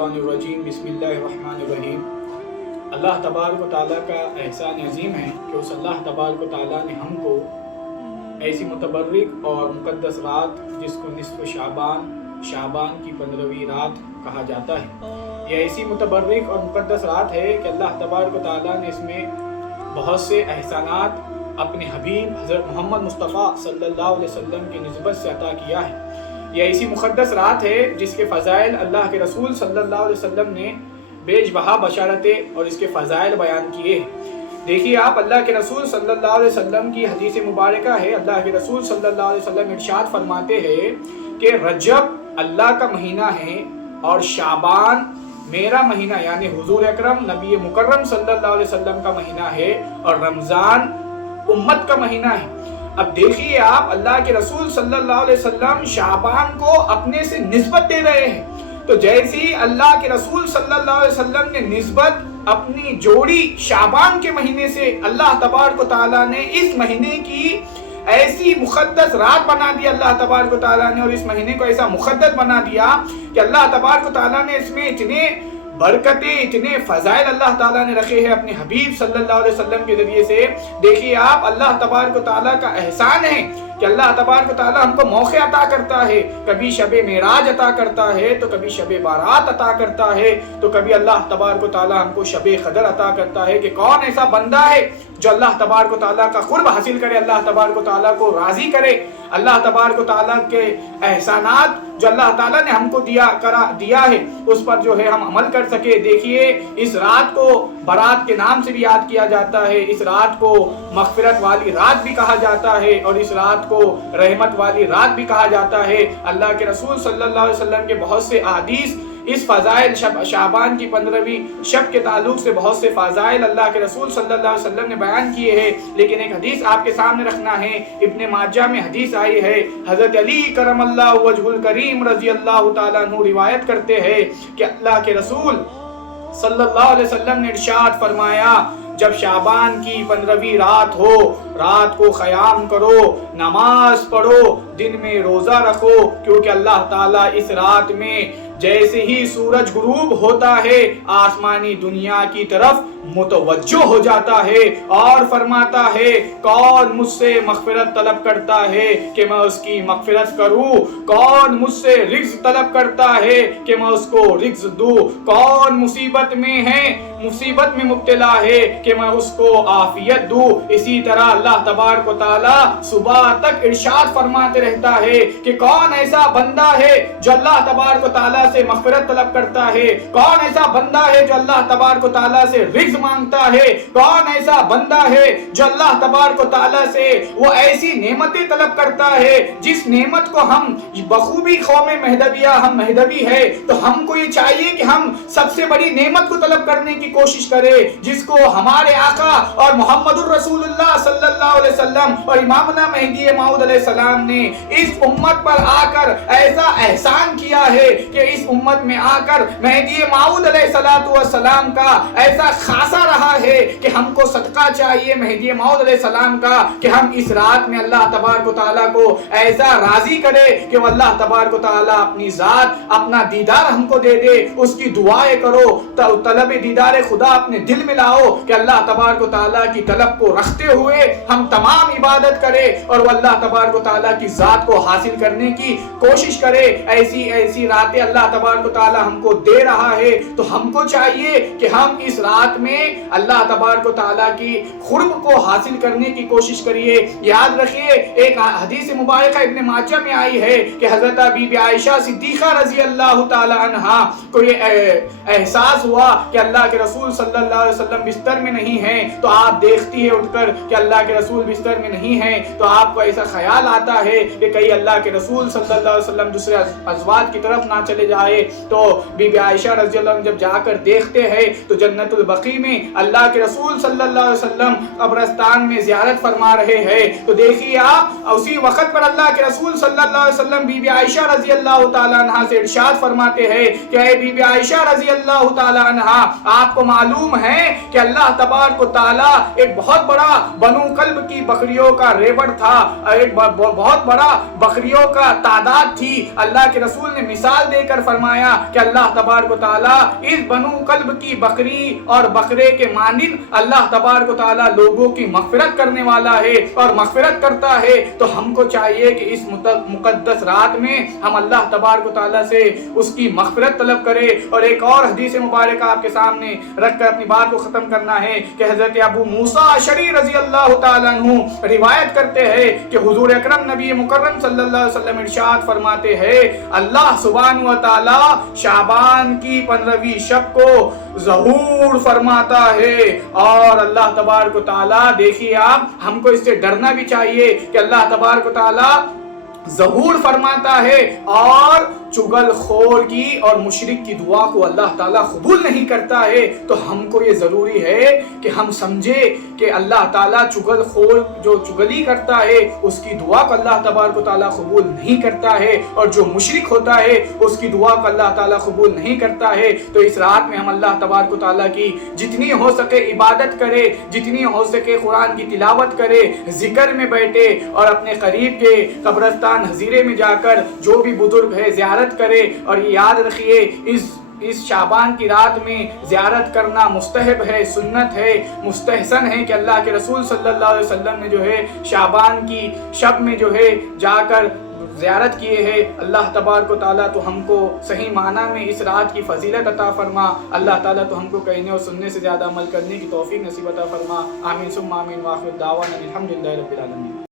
الشیطان الرجیم بسم اللہ الرحمن الرحیم۔ اللہ تبارک و تعالیٰ کا احسان عظیم ہے کہ اس اللہ تبارک و تعالیٰ نے ہم کو ایسی متبرک اور مقدس رات جس کو نصف شعبان کی 15ویں رات کہا جاتا ہے، یہ ایسی متبرک اور مقدس رات ہے کہ اللہ تبارک و تعالیٰ نے اس میں بہت سے احسانات اپنے حبیب حضرت محمد مصطفیٰ صلی اللہ علیہ وسلم کی نسبت سے عطا کیا ہے۔ یہ ایسی مقدس رات ہے جس کے فضائل اللہ کے رسول صلی اللہ علیہ وسلم نے بیش بہا بشارتیں اور اس کے فضائل بیان کیے ہیں۔ دیکھیے آپ، اللہ کے رسول صلی اللہ علیہ وسلم کی حدیث مبارکہ ہے، اللہ کے رسول صلی اللہ علیہ وسلم ارشاد فرماتے ہیں کہ رجب اللہ کا مہینہ ہے اور شعبان میرا مہینہ یعنی حضور اکرم نبی مکرم صلی اللہ علیہ وسلم کا مہینہ ہے اور رمضان امت کا مہینہ ہے۔ اب دیکھیے آپ، اللہ کے رسول صلی اللہ علیہ وسلم شعبان کو اپنے سے نسبت دے رہے ہیں، تو جیسی اللہ کے رسول صلی اللہ علیہ وسلم نے نسبت اپنی جوڑی شعبان کے مہینے سے، اللہ تبارک و تعالیٰ نے اس مہینے کی ایسی مقدس رات بنا دی اللہ تبارک و تعالیٰ نے، اور اس مہینے کو ایسا مقدس بنا دیا کہ اللہ تبارک و تعالیٰ نے اس میں اتنے برکتیں، اتنے فضائل اللہ تعالیٰ نے رکھے ہیں اپنے حبیب صلی اللہ علیہ وسلم کے ذریعے سے۔ دیکھیے آپ، اللہ تبارک و تعالیٰ کا احسان ہے کہ اللہ تبارک و تعالیٰ ہم کو موقع عطا کرتا ہے، کبھی شب معراج عطا کرتا ہے تو کبھی شب بارات عطا کرتا ہے، تو کبھی اللہ تبارک و تعالیٰ ہم کو شب قدر عطا کرتا ہے کہ کون ایسا بندہ ہے جو اللہ تبارک و تعالیٰ کا قرب حاصل کرے، اللہ تبارک و تعالیٰ کو راضی کرے، اللہ تبارک و تعالیٰ کے احسانات جو اللہ تعالیٰ نے ہم کو دیا ہے اس پر جو ہے ہم عمل کر سکے۔ دیکھیے، اس رات کو برات کے نام سے بھی یاد کیا جاتا ہے، اس رات کو مغفرت والی رات بھی کہا جاتا ہے اور اس رات کو رحمت والی رات بھی کہا جاتا ہے۔ اللہ کے رسول صلی اللہ علیہ وسلم کے بہت سے احادیث اس فضائل شعبان کی 15ویں شب کے تعلق سے بہت سے فضائل اللہ کے رسول صلی اللہ علیہ وسلم نے بیان کیے ہیں، لیکن ایک حدیث آپ کے سامنے رکھنا ہے۔ ابن ماجہ میں حدیث آئی ہے، حضرت علی کرم اللہ وجہ الکریم رضی اللہ تعالیٰ عنہ روایت کرتے ہیں کہ اللہ کے رسول صلی اللہ علیہ وسلم نے ارشاد فرمایا، جب شعبان کی 15ویں رات ہو، رات کو قیام کرو، نماز پڑھو، دن میں روزہ رکھو، کیونکہ اللہ تعالیٰ اس رات میں جیسے ہی سورج غروب ہوتا ہے آسمانی دنیا کی طرف متوجہ ہو جاتا ہے اور فرماتا ہے، کون مجھ سے مغفرت طلب کرتا ہے کہ میں اس کی مغفرت کروں، کون مجھ سے رزق طلب کرتا ہے کہ میں اس کو رزق دوں، کون مصیبت میں مبتلا ہے کہ میں اس کو عافیت دوں۔ اسی طرح اللہ تبارک و تعالیٰ صبح تک ارشاد فرماتے رہتا ہے کہ کون ایسا بندہ ہے جو اللہ تبارک و تعالیٰ سے مغفرت طلب کرتا ہے، کون ایسا بندہ ہے جو اللہ تبارک و تعالیٰ سے رزق مانگتا ہے، کون ایسا بندہ ہے جو اللہ تبارک و تعالیٰ سے وہ ایسی نعمتیں طلب کرتا ہے جس نعمت کو ہم بخوبی قوم مہدویہ، ہم مہدوی ہے تو ہم کو یہ چاہیے کہ ہم سب سے بڑی نعمت کو طلب کرنے کی کوشش کریں، جس کو ہمارے آقا اور محمد الرسول اللہ صلی اللہ علیہ وسلم اور امامنا مہدی موعود علیہ السلام نے اس امت پر آ کر ایسا احسان کیا ہے کہ اس امت میں آ کر مہدی موعود علیہ السلام کا ایسا خاصا رہا ہے کہ ہم کو صدقہ چاہیے مہدی موعود علیہ السلام کا کہ ہم اس رات میں اللہ تبارک و تعالیٰ کو ایسا راضی کرے کہ وہ اللہ تبارک و تعالیٰ اپنی ذات، اپنا دیدار ہم کو دے دے، اس کی دعائیں کرو، طلب دیدار خدا اپنے دل میں لاؤ کہ اللہ تبارک و تعالیٰ کی طلب کو رکھتے ہوئے ہم تمام عبادت کرے اور وہ اللہ تبارک و تعالیٰ کی ذات کو حاصل کرنے کی کوشش کرے۔ ایسی راتیں اللہ تبارک و تعالیٰ ہم کو دے رہا ہے تو ہم کو چاہیے کہ ہم اس رات میں اللہ تبارک و تعالیٰ کی قرب کو حاصل کرنے کی کوشش کریے۔ یاد رکھیے، ایک حدیث مبارکہ ابن ماجہ میں آئی ہے کہ حضرت بی بی عائشہ صدیقہ رضی اللہ تعالیٰ عنہا کو یہ احساس ہوا کہ اللہ کے رسول صلی اللہ علیہ وسلم بستر میں نہیں ہیں، تو آپ دیکھتی ہے اٹھ کر کہ اللہ کے رسول بستر میں نہیں ہیں، تو آپ کو ایسا خیال آتا ہے کہ کہیں اللہ کے رسول صلی اللہ علیہ وسلم دوسرے ازواج کی طرف نہ چلے جائے، تو بی بی عائشہ رضی اللہ عنہ جب جا کر دیکھتے ہیں تو جنت البقیع میں اللہ کے رسول صلی اللہ علیہ وسلم قبرستان میں زیارت فرما رہے ہیں، تو دیکھیے آپ اسی وقت پر اللہ کے رسول صلی اللہ علیہ وسلم بی بی عائشہ رضی اللہ تعالیٰ عنہ سے ارشاد فرماتے ہیں کہ اے بی بی عائشہ رضی اللہ تعالیٰ عنہ، آپ کو معلوم ہے کہ اللہ تبارک و تعالیٰ ایک بہت بڑا بنو کلب کی بکریوں کا ریوڑ تھا، ایک بہت بڑا بکریوں کا تعداد تھی۔ اللہ کے رسول نے مثال دے کر فرمایا کہ اللہ تبارک و تعالیٰ اس بنو کلب کی بکری اور بکرے کے مانند اللہ تبارک و تعالیٰ لوگوں کی مغفرت کرنے والا ہے اور مغفرت کرتا ہے۔ تو ہم کو چاہیے کہ اس مقدس رات میں ہم اللہ تبارک و تعالیٰ سے اس کی مغفرت طلب کرے۔ اور ایک اور حدیث مبارکہ آپ کے سامنے رکھ کر اپنی بات کو ختم کرنا ہے کہ حضرت ابو موسیٰ اشعری رضی اللہ تعالیٰ عنہ روایت کرتے ہیں کہ حضور اکرم نبی مکرم صلی اللہ علیہ وسلم ارشاد فرماتے ہیں اللہ سبحانہ و تعالیٰ شعبان کی 15ویں شب کو ظہور فرماتا ہے، اور اللہ تبارک و تعالیٰ دیکھیے آپ ہم کو اس سے ڈرنا بھی چاہیے کہ اللہ تبارک و تعالیٰ ظہور فرماتا ہے اور چگل خور کی اور مشرک کی دعا کو اللہ تعالیٰ قبول نہیں کرتا ہے۔ تو ہم کو یہ ضروری ہے کہ ہم سمجھے کہ اللہ تعالیٰ چگل خور جو چگلی کرتا ہے اس کی دعا کو اللہ تبارک و تعالیٰ قبول نہیں کرتا ہے، اور جو مشرک ہوتا ہے اس کی دعا کو اللہ تعالیٰ قبول نہیں کرتا ہے۔ تو اس رات میں ہم اللہ تبارک و تعالیٰ کی جتنی ہو سکے عبادت کرے، جتنی ہو سکے قرآن کی تلاوت کرے، ذکر میں بیٹھے، اور اپنے قریب کے قبرستان حضیرے میں جا کر جو بھی بزرگ ہے زیارت کرے۔ اور یہ یاد رکھیے اس شعبان کی رات میں زیارت کرنا مستحب ہے، سنت ہے، مستحسن ہے کہ اللہ کے رسول صلی اللہ علیہ وسلم نے جو ہے شعبان کی شب میں جو ہے جا کر زیارت کیے ہیں۔ اللہ تبارک و تعالیٰ تو ہم کو صحیح معنی میں اس رات کی فضیلت عطا فرما۔ اللہ تعالیٰ تو ہم کو کہنے اور سننے سے زیادہ عمل کرنے کی توفیق نصیب عطا فرما۔ آمین ثم آمین، وآخر دعوانا الحمدللہ رب العالمین۔